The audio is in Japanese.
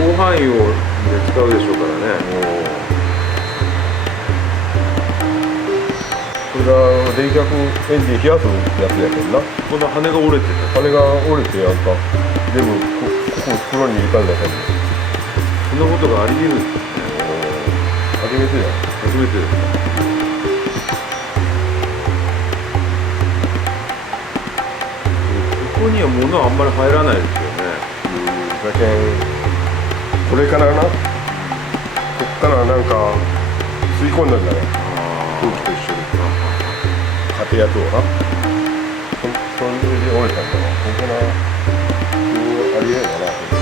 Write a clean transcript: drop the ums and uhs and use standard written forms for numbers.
広範囲を使うでしょうからね。これが冷却エンジン冷やすやつやけんな。この羽が折れてた。羽が折れてやんか全部ここ袋に入れ替えなきゃいけない。そんなことがあり得るんですね。初めてや。初めてですね。ここには物はあんまり入らないですよね。だけんこれからな、こっからなんか吸い込んだんだね、空気と一緒に硬いやつをな、それで折れたんだわ。ここな、ありえんかな。